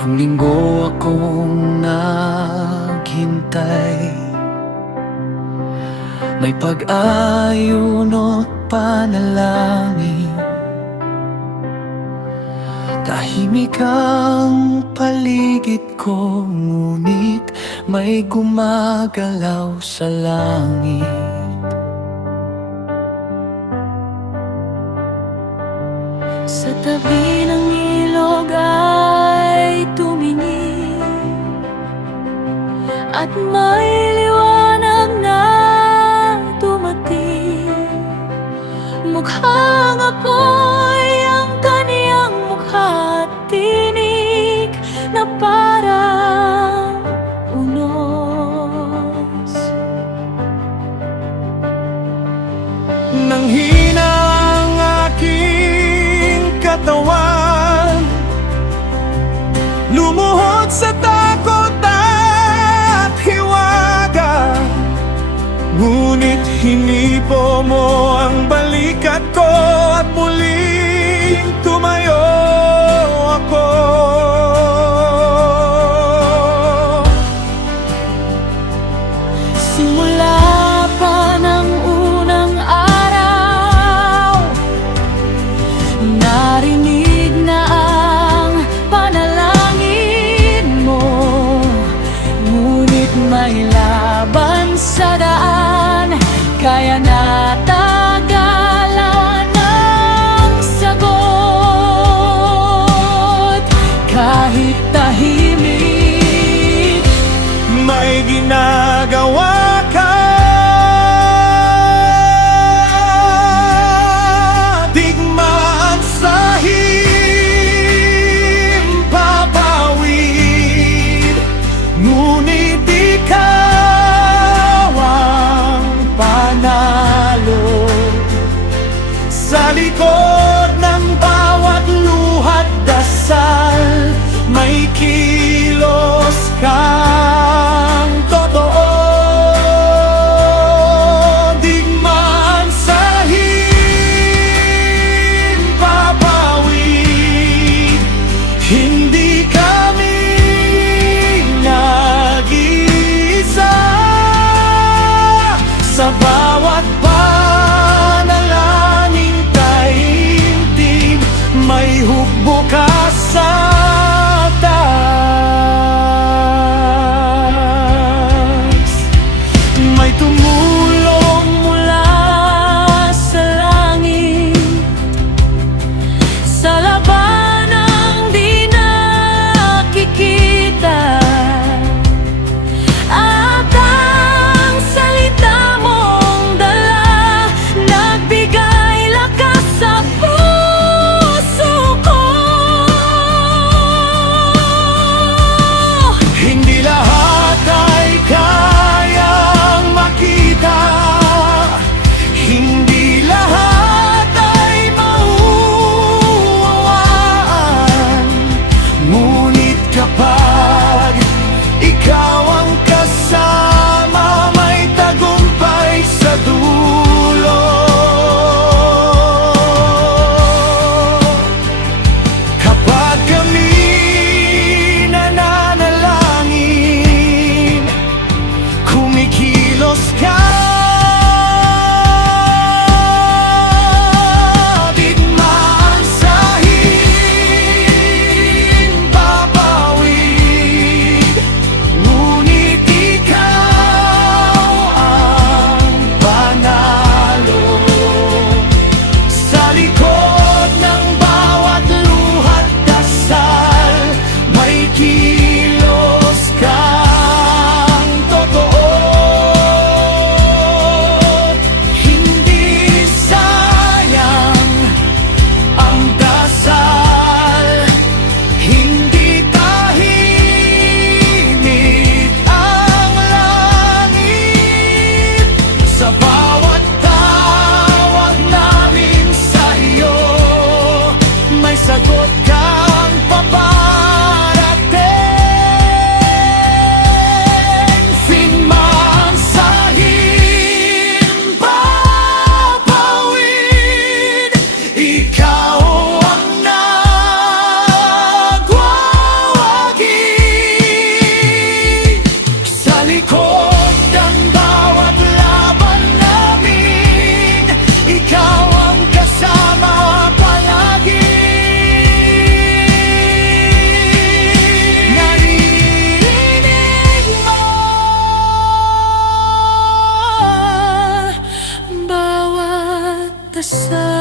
Tatlong linggo akong naghintay, may pag-ayon at panalangin. Tahimik ang paligid ko, ngunit may gumagalaw sa langit. Sa tabi ng ilog ay tumingin, at may liwanag na dumating. Mukhang apoy ang kaniyang mukha at tinig na parang unos. Nanghina ang aking katawan, lumuhod sa takot at hiwaga. Ngunit hinipo mo ang balikat ko at muling tumayo ako. Simula pa ng unang araw, narinig na ang panalangin mo. Ngunit may laban sa daan, kaya natagalan ang sagot. Kahit tahimik, May ginagawa ka, digmaan sa himpapawid. Ngunit ikaw ang panalo. Sa likod ng bawat luhat dasal, may kilos kang totoo. Digmaan sa himpapawid, hindi kami nag-iisa. Sa bawat panalangin taimtim, may hukbo ka sa taas. dasal